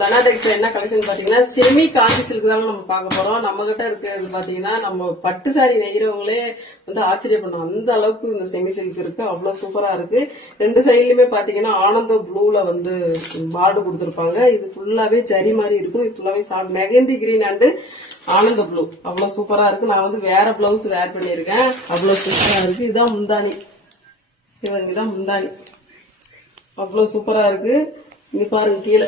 தனா textile என்ன collection பாத்தீங்கன்னா semi காஞ்சி silk தாங்க நம்ம பார்க்க போறோம். நம்ம கிட்ட இருக்கிறது பாத்தீங்கன்னா நம்ம பட்டு சாரி நெய்கிறவங்களே வந்து ஆச்சரியப்படும் அந்த அளவுக்கு இந்த செமி சில்க் இருக்கு. அவ்வளவு சூப்பரா இருக்கு. ரெண்டு சைட்லயுமே பாத்தீங்கன்னா ஆனந்த ப்ளூல வந்து பார்டர் கொடுத்திருப்பாங்க. இது ஃபுல்லாவே ஜரி மாதிரி இருக்கும். இது ஃபுல்லாவே mehndi green and Ananda blue அவ்வளவு சூப்பரா இருக்கு. நான் வந்து வேற பிளவுஸ் வேர் பண்ணிருக்கேன். அவ்வளவு சூப்பரா இருக்கு. இதான் முந்தானி, இதான் முந்தானி. அவ்வளவு சூப்பரா இருக்கு. இங்க பாருங்க கீழே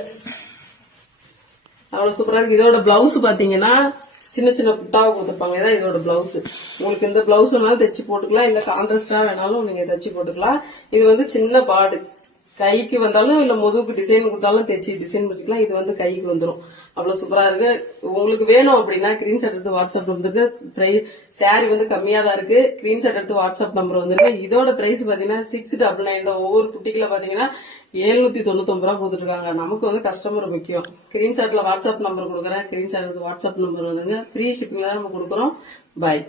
அவ்வளவு சூப்பரா இருக்கு. இதோட பிளவுஸ் பாத்தீங்கன்னா சின்ன சின்ன புட்டாவை கொடுத்துருப்பாங்க. இதான் இதோட பிளவுஸ். உங்களுக்கு இந்த பிளவுஸ் வேணாலும் தைச்சு போட்டுக்கலாம், இல்ல கான்ட்ராஸ்டா வேணாலும் நீங்க தைச்சு போட்டுக்கலாம். இது வந்து சின்ன பாடு கைக்கு வந்தாலும் இல்ல முதுகுக்கு டிசைன் கொடுத்தாலும் தைச்சு டிசைன் வச்சுக்கலாம். இது வந்து கைக்கு வந்துடும். அவ்வளவு சூப்பரா இருக்கு. உங்களுக்கு வேணும் அப்படின்னா ஸ்கிரீன்ஷாட் எடுத்து வாட்ஸ்அப் வந்துருக்கு. சாரி வந்து கம்மியா தான் இருக்கு. ஸ்கிரீன்ஷாட் எடுத்து வாட்ஸ்அப் நம்பர் வந்துருக்கு. இதோட பிரைஸ் பாத்தீங்கன்னா 699 தான். ஒவ்வொரு குட்டிக்குல பாத்தீங்கன்னா 799 ரூபா கொடுத்துருக்காங்க. நமக்கு வந்து கஸ்டமர் முக்கியம். ஸ்கிரீன்ஷாட்ல வாட்ஸ்அப் நம்பர் கொடுக்குறேன். ஸ்கிரீன்ஷாட் எடுத்து வாட்ஸ்அப் நம்பர் வந்துருங்க. ஃப்ரீ ஷிப்பிங்ல தான் நம்ம கொடுக்குறோம். பாய்.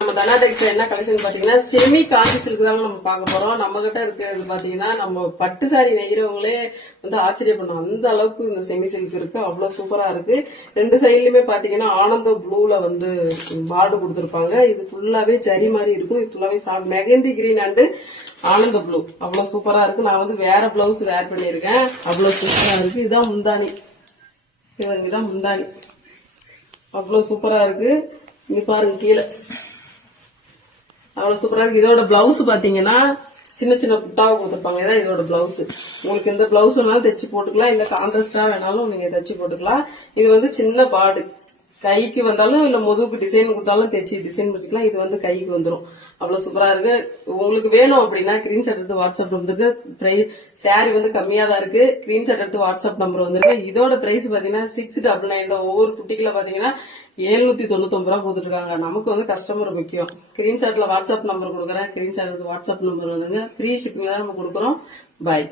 நம்ம தனா டெக்ஸ்டைல் என்ன கலெக்ஷன் பாத்தீங்கன்னா செமி காஞ்சி சில்க் தாங்க நம்ம பார்க்க போறோம். நம்ம கிட்ட இருக்கிறது பாத்தீங்கன்னா நம்ம பட்டு சாரி நெய்கிறவங்களே வந்து ஆச்சரியப்படும் அந்த அளவுக்கு இந்த செமி சில்க் இருக்கு. அவ்வளவு சூப்பரா இருக்கு. ரெண்டு சைட்லயுமே பாத்தீங்கன்னா ஆனந்த ப்ளூல வந்து பார்டர் கொடுத்திருப்பாங்க. இது ஃபுல்லாவே ஜரி மாதிரி இருக்கும். இது ஃபுல்லாவே mehndi green and Ananda blue அவ்வளவு சூப்பரா இருக்கு. நான் வந்து வேற பிளவுஸ் வேர் பண்ணிருக்கேன். அவ்வளவு சூப்பரா இருக்கு. இதான் முந்தானி, இதான் முந்தானி. அவ்வளவு சூப்பரா இருக்கு. இங்க பாருங்க கீழே அவ்வளவு சூப்பரா இருக்கு. இதோட பிளவுஸ் பாத்தீங்கன்னா சின்ன சின்ன புட்டாவை கொடுத்துருப்பாங்க. இதான் இதோட பிளவுஸ். உங்களுக்கு இந்த பிளவுஸ் வேணாலும் தைச்சு போட்டுக்கலாம், இல்ல கான்ட்ராஸ்டா வேணாலும் நீங்க தைச்சு போட்டுக்கலாம். இது வந்து சின்ன பாடு கைக்கு வந்தாலும் இல்ல முதுகுக்கு டிசைன் கொடுத்தாலும் தைச்சு டிசைன் வச்சுக்கலாம். இது வந்து கைக்கு வந்துடும். அவ்வளவு சூப்பரா இருக்கு. உங்களுக்கு வேணும் அப்படின்னா ஸ்கிரீன்ஷாட் எடுத்து வாட்ஸ்அப் வந்துருக்கு. சாரி வந்து கம்மியா தான் இருக்கு. ஸ்கிரீன்ஷாட் எடுத்து வாட்ஸ்அப் நம்பர் வந்துருக்கு. இதோட பிரைஸ் பாத்தீங்கன்னா 699 தான். ஒவ்வொரு குட்டிக்குல பாத்தீங்கன்னா 799 ரூபா கொடுத்துருக்காங்க. நமக்கு வந்து கஸ்டமர் முக்கியம். ஸ்கிரீன்ஷாட்ல வாட்ஸ்அப் நம்பர் கொடுக்குறேன். ஸ்கிரீன்ஷாட் எடுத்து வாட்ஸ்அப் நம்பர் வந்துருங்க. ஃப்ரீ ஷிப்பிங்ல தான் நம்ம கொடுக்குறோம். பாய்.